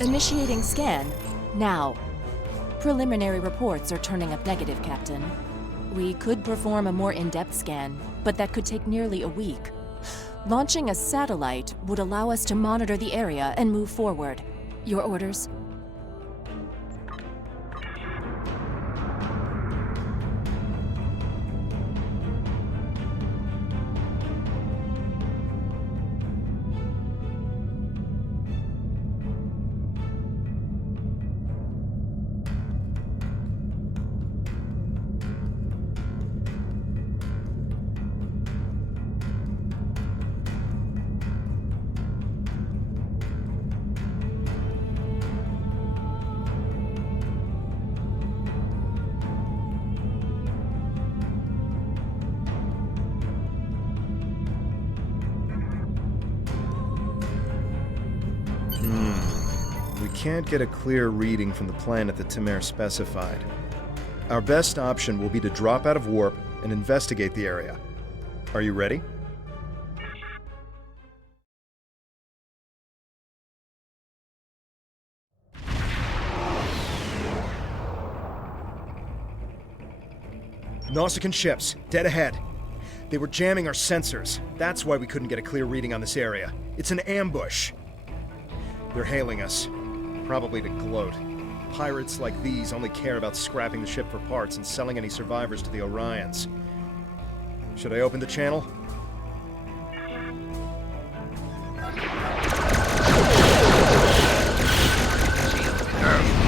Initiating scan. Now. Preliminary reports are turning up negative, Captain. We could perform a more in-depth scan, but that could take nearly a week. Launching a satellite would allow us to monitor the area and move forward. Your orders? We can't get a clear reading from the planet that T'liss specified. Our best option will be to drop out of warp and investigate the area. Are you ready? Nausicaan ships, dead ahead. They were jamming our sensors. That's why we couldn't get a clear reading on this area. It's an ambush. They're hailing us. Probably to gloat. Pirates like these only care about scrapping the ship for parts and selling any survivors to the Orions. Should I open the channel?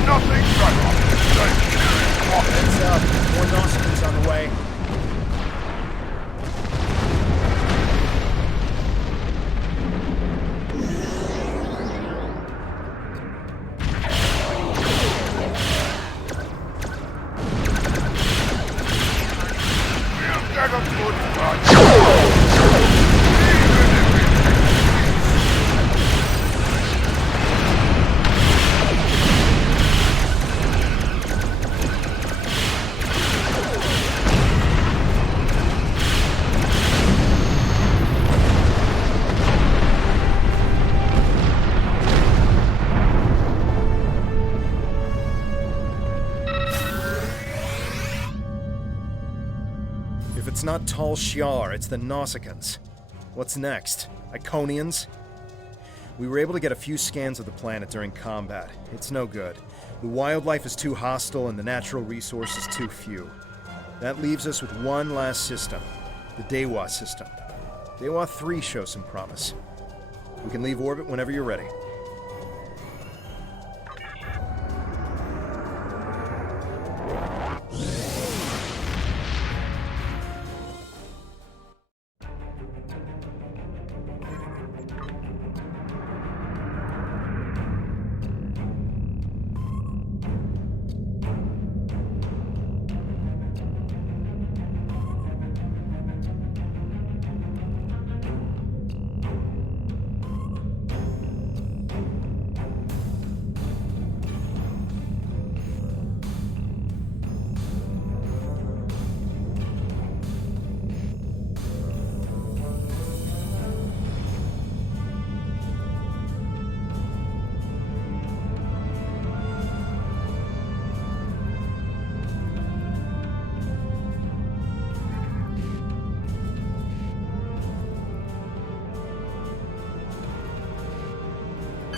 Nothing Heads up. More Nausicans on the way. It's not Tal Shiar, it's the Nausicans. What's next? Iconians? We were able to get a few scans of the planet during combat. It's no good. The wildlife is too hostile and the natural resources too few. That leaves us with one last system, the Dewa system. Dewa 3 shows some promise. We can leave orbit whenever you're ready.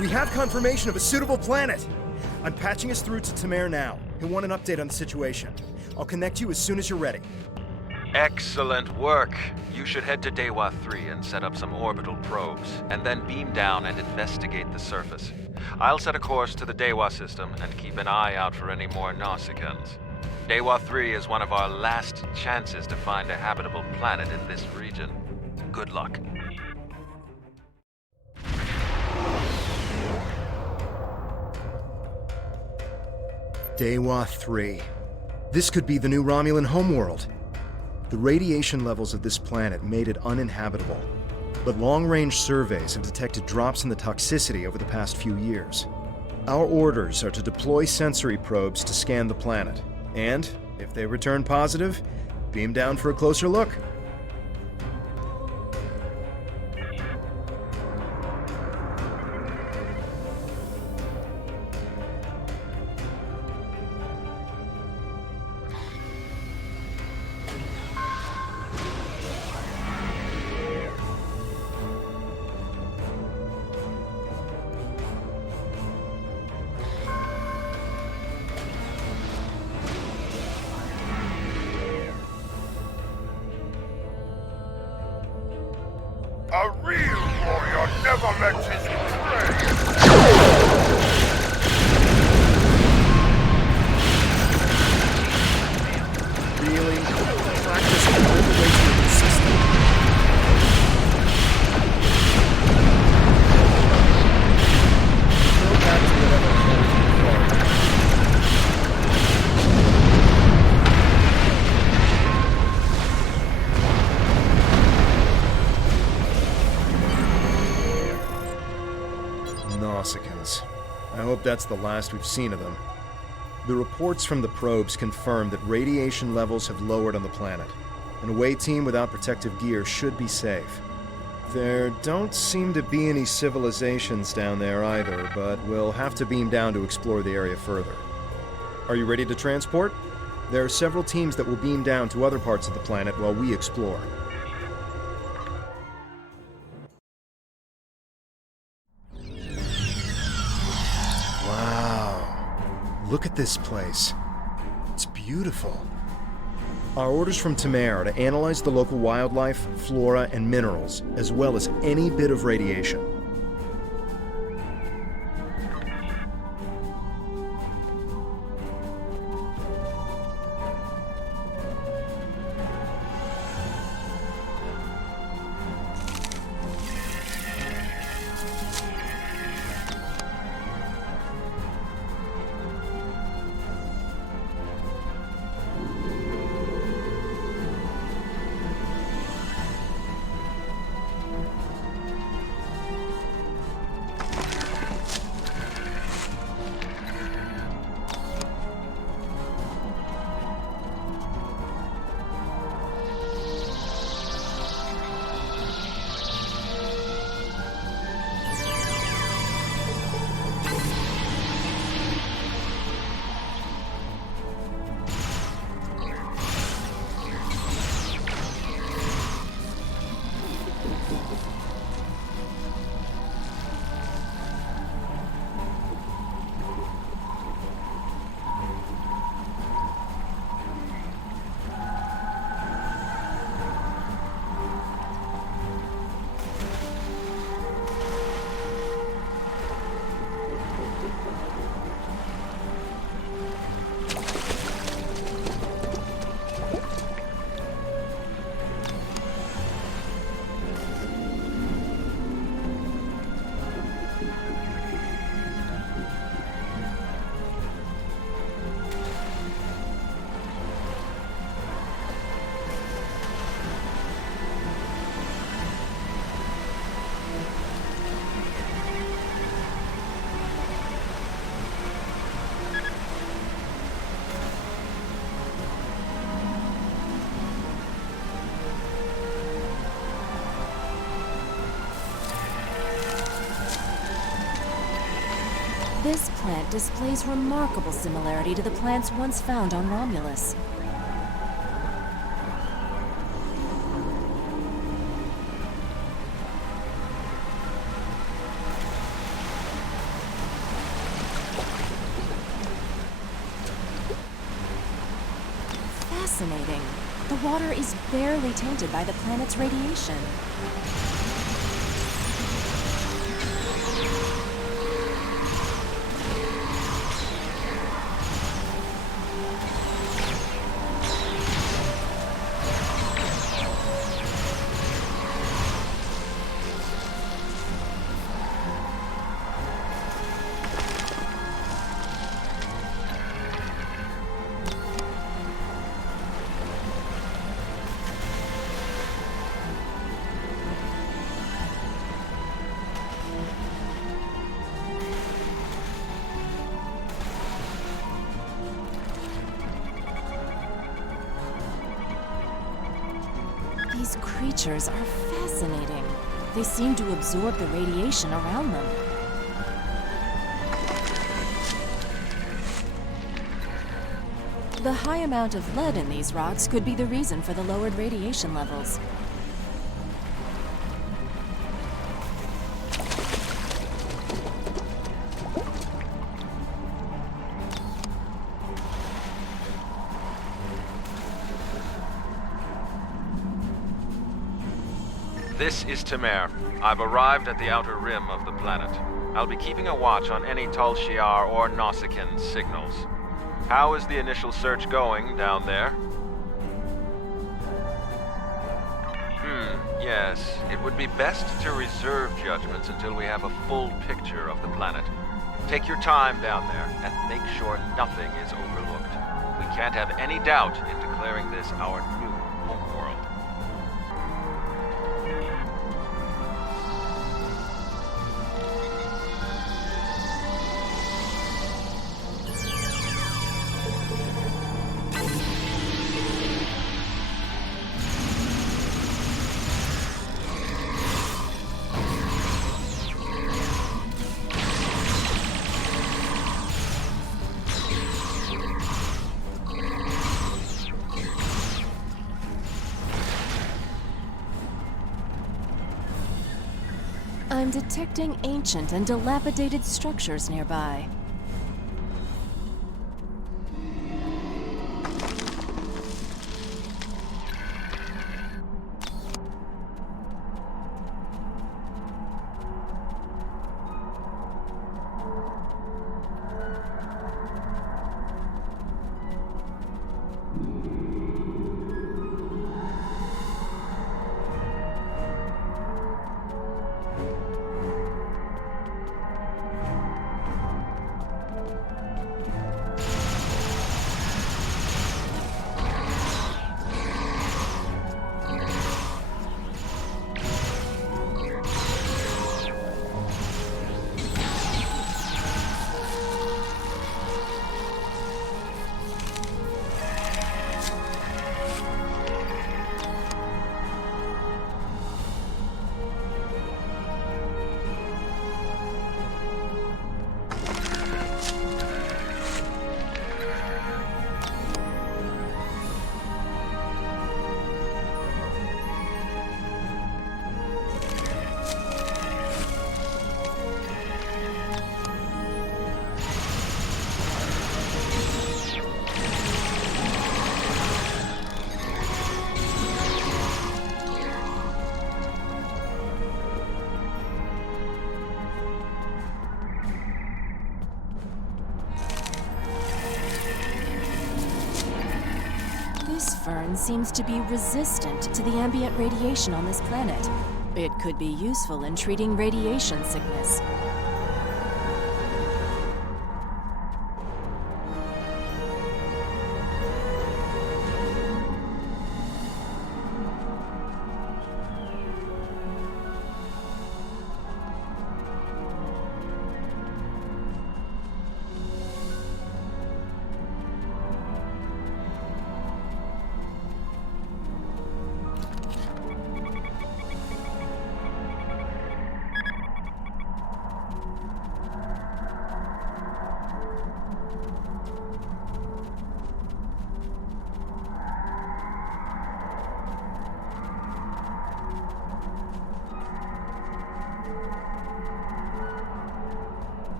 We have confirmation of a suitable planet! I'm patching us through to T'liss now. He'll want an update on the situation. I'll connect you as soon as you're ready. Excellent work. You should head to Dewa 3 and set up some orbital probes, and then beam down and investigate the surface. I'll set a course to the Dewa system and keep an eye out for any more Nausicans. Dewa 3 is one of our last chances to find a habitable planet in this region. Good luck. Dewa 3. This could be the new Romulan homeworld. The radiation levels of this planet made it uninhabitable, but long-range surveys have detected drops in the toxicity over the past few years. Our orders are to deploy sensory probes to scan the planet, and, if they return positive, beam down for a closer look. A real warrior never lets his prey. Really? Practice all the way to the system. Go back to whatever hole you are. Nausicaans. I hope that's the last we've seen of them. The reports from the probes confirm that radiation levels have lowered on the planet. An away team without protective gear should be safe. There don't seem to be any civilizations down there either, but we'll have to beam down to explore the area further. Are you ready to transport? There are several teams that will beam down to other parts of the planet while we explore. Look at this place. It's beautiful. Our orders from Tamer are to analyze the local wildlife, flora, and minerals, as well as any bit of radiation. This plant displays remarkable similarity to the plants once found on Romulus. Fascinating. The water is barely tainted by the planet's radiation. These creatures are fascinating. They seem to absorb the radiation around them. The high amount of lead in these rocks could be the reason for the lowered radiation levels. This is Temer. I've arrived at the outer rim of the planet. I'll be keeping a watch on any T'liss Light or Nausicaan signals. How is the initial search going down there? Yes. It would be best to reserve judgments until we have a full picture of the planet. Take your time down there, and make sure nothing is overlooked. We can't have any doubt in declaring this our new homeworld. I'm detecting ancient and dilapidated structures nearby. This fern seems to be resistant to the ambient radiation on this planet. It could be useful in treating radiation sickness.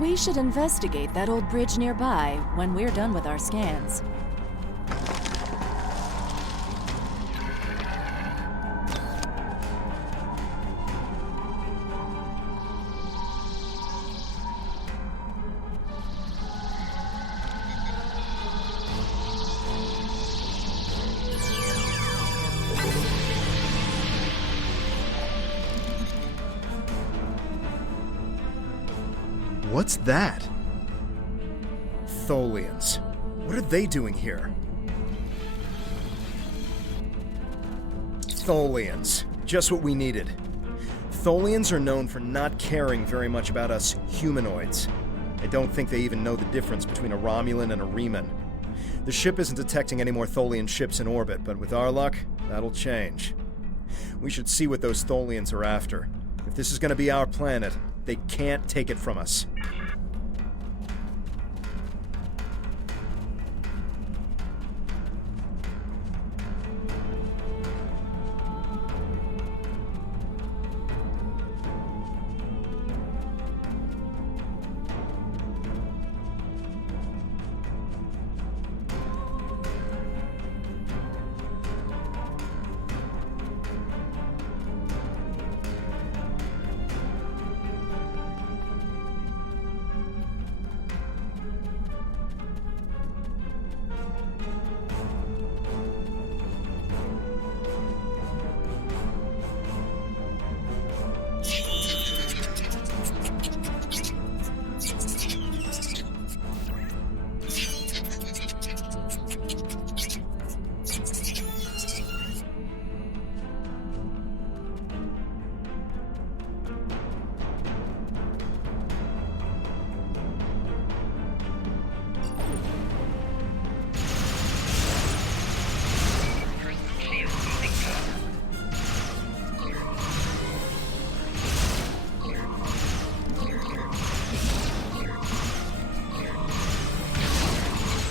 We should investigate that old bridge nearby when we're done with our scans. What's that? Tholians. What are they doing here? Tholians. Just what we needed. Tholians are known for not caring very much about us humanoids. I don't think they even know the difference between a Romulan and a Reman. The ship isn't detecting any more Tholian ships in orbit, but with our luck, that'll change. We should see what those Tholians are after. If this is going to be our planet, they can't take it from us.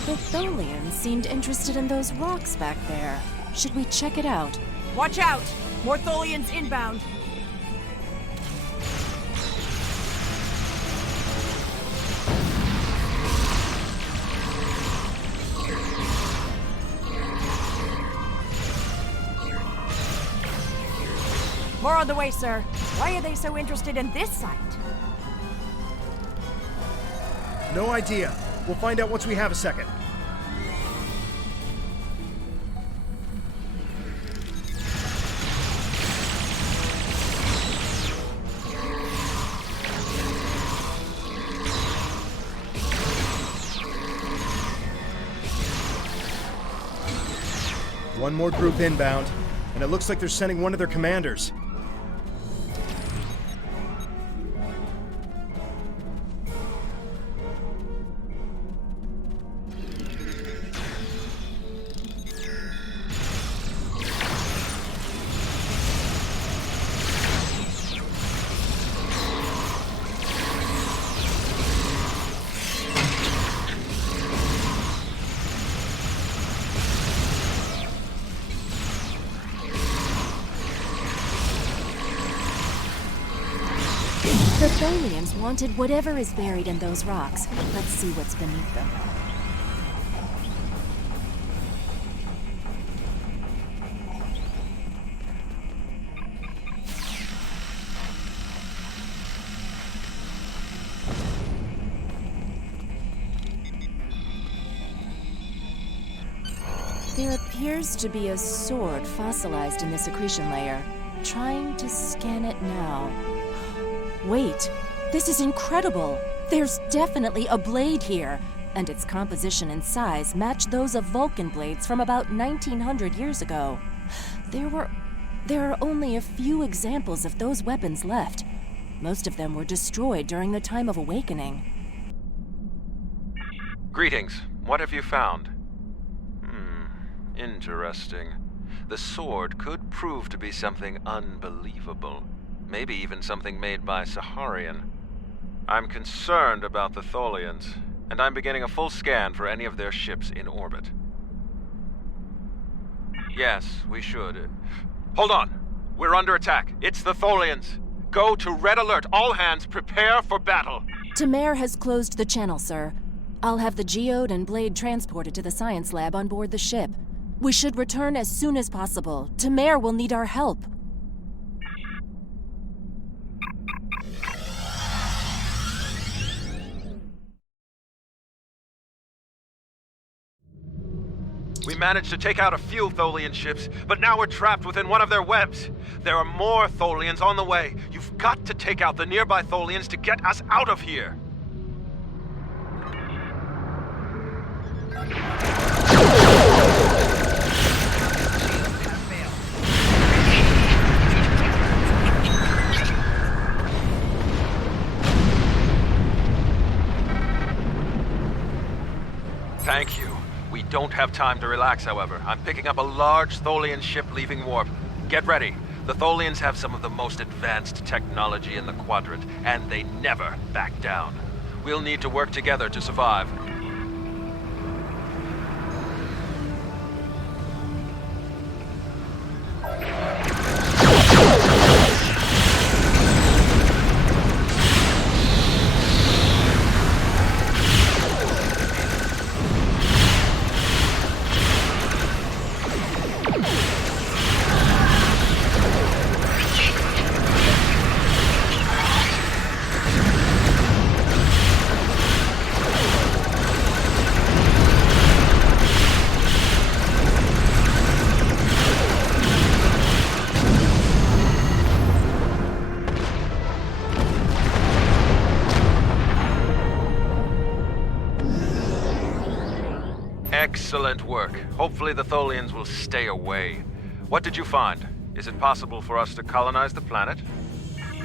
The Tholians seemed interested in those rocks back there. Should we check it out? Watch out! More Tholians inbound! More on the way, sir. Why are they so interested in this site? No idea. We'll find out once we have a second. One more group inbound, and it looks like they're sending one of their commanders. The Tholians wanted whatever is buried in those rocks. Let's see what's beneath them. There appears to be a sword fossilized in the secretion layer. Trying to scan it now. Wait, this is incredible! There's definitely a blade here, and its composition and size match those of Vulcan blades from about 1900 years ago. There are only a few examples of those weapons left. Most of them were destroyed during the time of Awakening. Greetings. What have you found? Interesting. The sword could prove to be something unbelievable. Maybe even something made by Saharian. I'm concerned about the Tholians, and I'm beginning a full scan for any of their ships in orbit. Yes, we should. Hold on! We're under attack. It's the Tholians. Go to Red Alert. All hands, prepare for battle. Tamar has closed the channel, sir. I'll have the geode and blade transported to the science lab on board the ship. We should return as soon as possible. Tamar will need our help. We managed to take out a few Tholian ships, but now we're trapped within one of their webs. There are more Tholians on the way. You've got to take out the nearby Tholians to get us out of here. Thank you. We don't have time to relax, however. I'm picking up a large Tholian ship leaving warp. Get ready. The Tholians have some of the most advanced technology in the quadrant, and they never back down. We'll need to work together to survive. Excellent work. Hopefully the Tholians will stay away. What did you find? Is it possible for us to colonize the planet?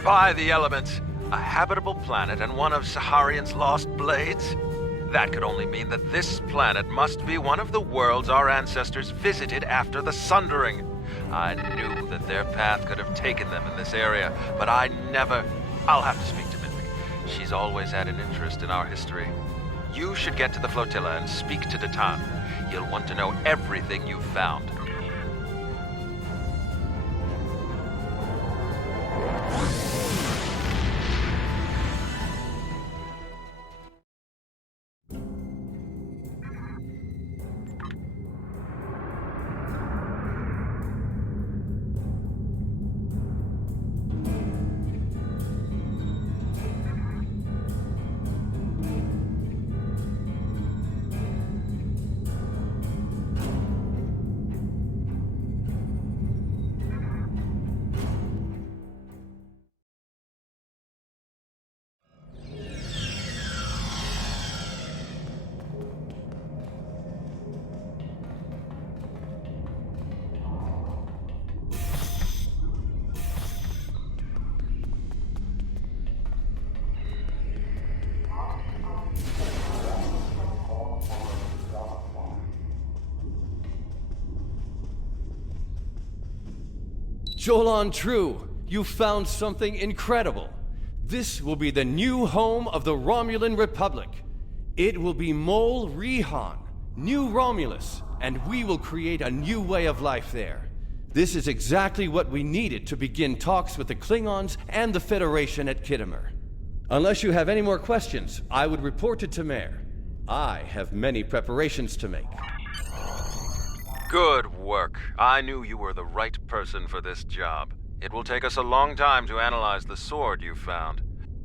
By the elements! A habitable planet and one of Saharian's lost blades? That could only mean that this planet must be one of the worlds our ancestors visited after the Sundering. I knew that their path could have taken them in this area, but I never... I'll have to speak to Midvik. She's always had an interest in our history. You should get to the flotilla and speak to Datan. He'll want to know everything you've found. Jolan True, you found something incredible. This will be the new home of the Romulan Republic. It will be Mol Rihan, New Romulus, and we will create a new way of life there. This is exactly what we needed to begin talks with the Klingons and the Federation at Khitomer. Unless you have any more questions, I would report to Tamer. I have many preparations to make. Good work. I knew you were the right person for this job. It will take us a long time to analyze the sword you found.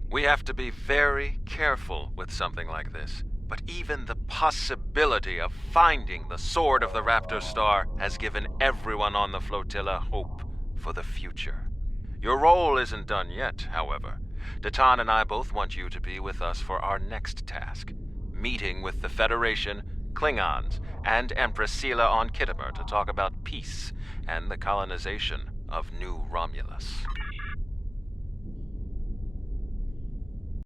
We have to be very careful with something like this. But even the possibility of finding the sword of the Raptor Star has given everyone on the flotilla hope for the future. Your role isn't done yet, however. Datan and I both want you to be with us for our next task. Meeting with the Federation, Klingons, and Empress Sela on Khitomer to talk about peace and the colonization of New Romulus.